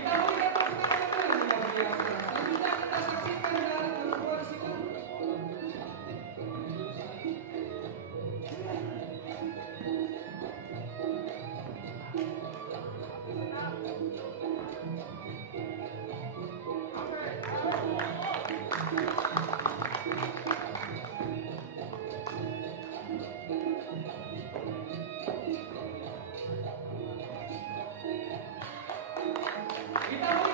Kita melihat pertandingan yang luar biasa. Selanjutnya kita saksikan dari keseruan sidang. Kita